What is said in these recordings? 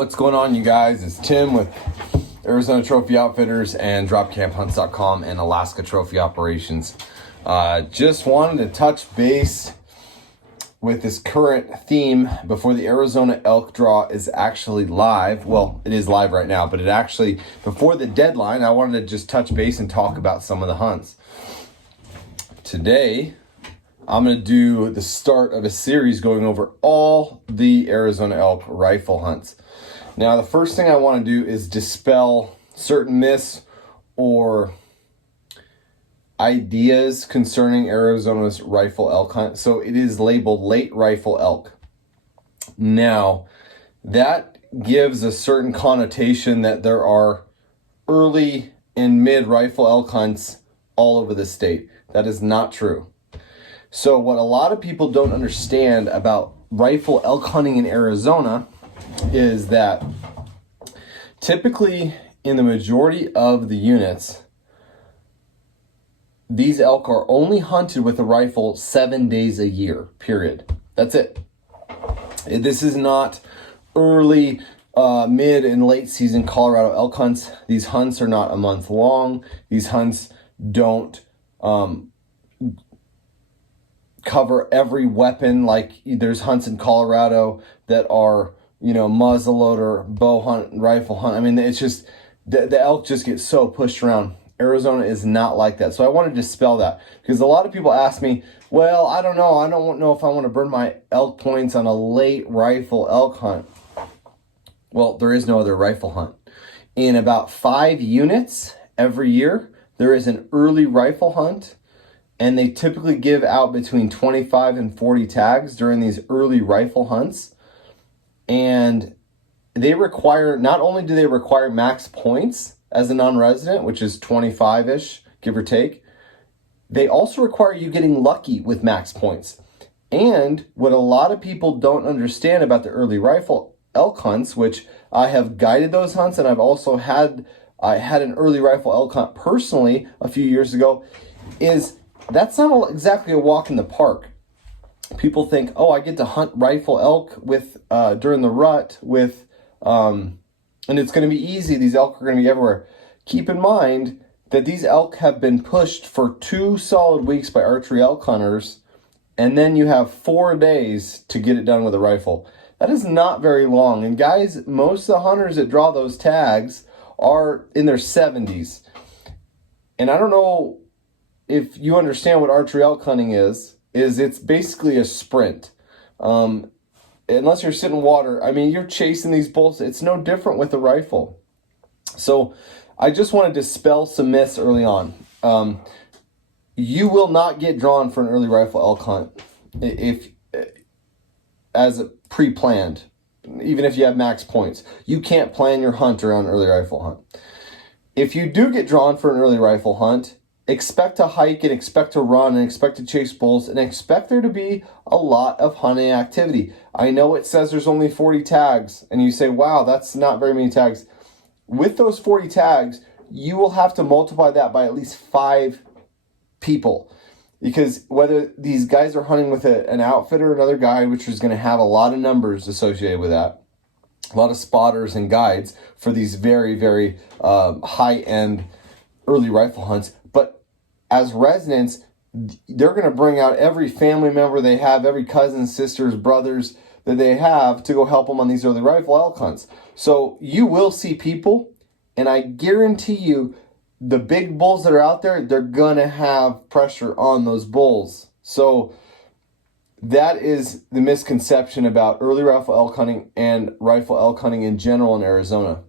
What's going on, you guys? It's Tim with Arizona Trophy Outfitters and DropCampHunts.com and Alaska Trophy Operations. Just wanted to touch base with this current theme before the Arizona elk draw is actually live. Well, it is live right now, but it actually, before the deadline, I wanted to just touch base and talk about some of the hunts. Today, I'm going to do the start of a series going over all the Arizona elk rifle hunts. Now, the first thing I want to do is dispel certain myths or ideas concerning Arizona's rifle elk hunt. So it is labeled late rifle elk. Now, that gives a certain connotation that there are early and mid rifle elk hunts all over the state. That is not true. So what a lot of people don't understand about rifle elk hunting in Arizona is that typically in the majority of the units, these elk are only hunted with a rifle 7 days a year, period. That's it. This is not early, mid, and late season Colorado elk hunts. These hunts are not a month long. These hunts don't cover every weapon. Like there's hunts in Colorado that are, muzzleloader, bow hunt, rifle hunt. I mean, it's just, the elk just get so pushed around. Arizona is not like that. So I want to dispel that, because a lot of people ask me, well, I don't know. I don't know if I want to burn my elk points on a late rifle elk hunt. Well, there is no other rifle hunt. In about 5 units every year, there is an early rifle hunt, and they typically give out between 25 and 40 tags during these early rifle hunts. And they require, not only do they require max points as a non-resident, which is 25-ish, give or take, they also require you getting lucky with max points. And what a lot of people don't understand about the early rifle elk hunts, which I have guided those hunts, and I had an early rifle elk hunt personally a few years ago, is that's not exactly a walk in the park. People think, oh, I get to hunt rifle elk with during the rut with, and it's going to be easy. These elk are going to be everywhere. Keep in mind that these elk have been pushed for 2 solid weeks by archery elk hunters, and then you have 4 days to get it done with a rifle. That is not very long. And guys, most of the hunters that draw those tags are in their 70s. And I don't know if you understand what archery elk hunting is it's basically a sprint. Unless you're sitting water, I mean, you're chasing these bulls. It's no different with a rifle. So I just want to dispel some myths early on. You will not get drawn for an early rifle elk hunt as pre-planned, even if you have max points. You can't plan your hunt around an early rifle hunt. If you do get drawn for an early rifle hunt, expect to hike and expect to run and expect to chase bulls and expect there to be a lot of hunting activity. I know it says there's only 40 tags, and you say, wow, that's not very many tags. With those 40 tags, you will have to multiply that by at least 5 people, because whether these guys are hunting with an outfitter or another guide, which is going to have a lot of numbers associated with that, a lot of spotters and guides for these very, very high-end early rifle hunts. But as residents, they're going to bring out every family member they have, every cousin, sisters, brothers that they have to go help them on these early rifle elk hunts. So you will see people, and I guarantee you the big bulls that are out there, they're going to have pressure on those bulls. So that is the misconception about early rifle elk hunting and rifle elk hunting in general in Arizona.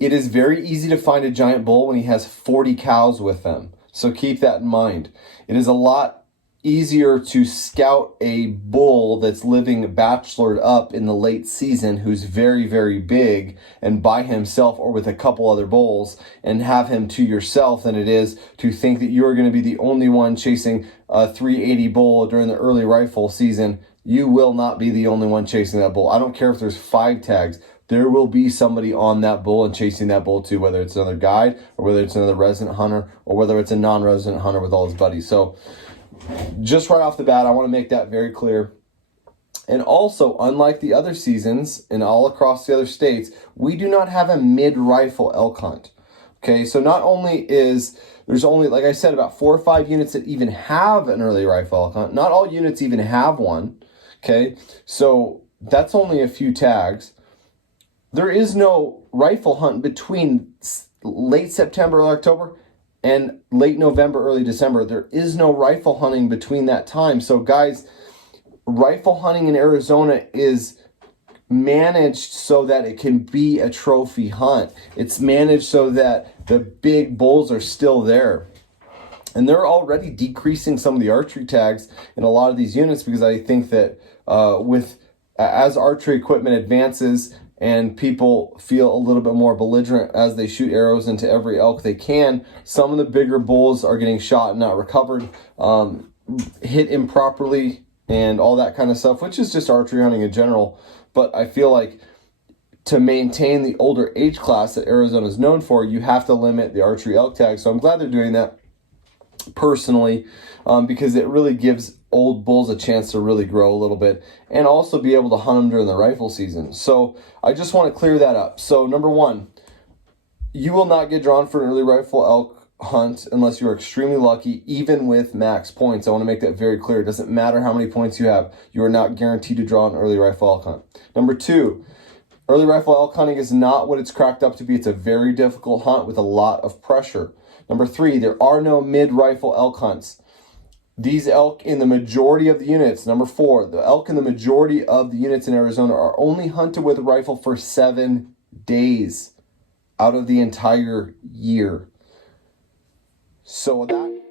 It is very easy to find a giant bull when he has 40 cows with them. So keep that in mind. It is a lot easier to scout a bull that's living bachelored up in the late season, who's very, very big and by himself or with a couple other bulls, and have him to yourself, than it is to think that you're going to be the only one chasing a 380 bull during the early rifle season. You will not be the only one chasing that bull. I don't care if there's 5 tags. There will be somebody on that bull and chasing that bull too, whether it's another guide or whether it's another resident hunter or whether it's a non-resident hunter with all his buddies. So just right off the bat, I want to make that very clear. And also, unlike the other seasons and all across the other states, we do not have a mid-rifle elk hunt. Okay, so not only is there's only, like I said, about 4 or 5 units that even have an early rifle elk hunt. Not all units even have one. Okay, so that's only a few tags. There is no rifle hunt between late September or October and late November, early December. There is no rifle hunting between that time. So guys, rifle hunting in Arizona is managed so that it can be a trophy hunt. It's managed so that the big bulls are still there. And they're already decreasing some of the archery tags in a lot of these units, because I think that as archery equipment advances and people feel a little bit more belligerent as they shoot arrows into every elk they can, some of the bigger bulls are getting shot and not recovered, hit improperly, and all that kind of stuff, which is just archery hunting in general. But I feel like to maintain the older age class that Arizona is known for, you have to limit the archery elk tag. So I'm glad they're doing that personally, because it really gives old bulls a chance to really grow a little bit and also be able to hunt them during the rifle season. So I just want to clear that up. So number one, you will not get drawn for an early rifle elk hunt unless you're extremely lucky, even with max points. I want to make that very clear. It doesn't matter how many points you have. You are not guaranteed to draw an early rifle elk hunt. Number two, early rifle elk hunting is not what it's cracked up to be. It's a very difficult hunt with a lot of pressure. Number three, there are no mid-rifle elk hunts. These elk in the majority of the units, number four, the elk in the majority of the units in Arizona are only hunted with a rifle for 7 days out of the entire year. So that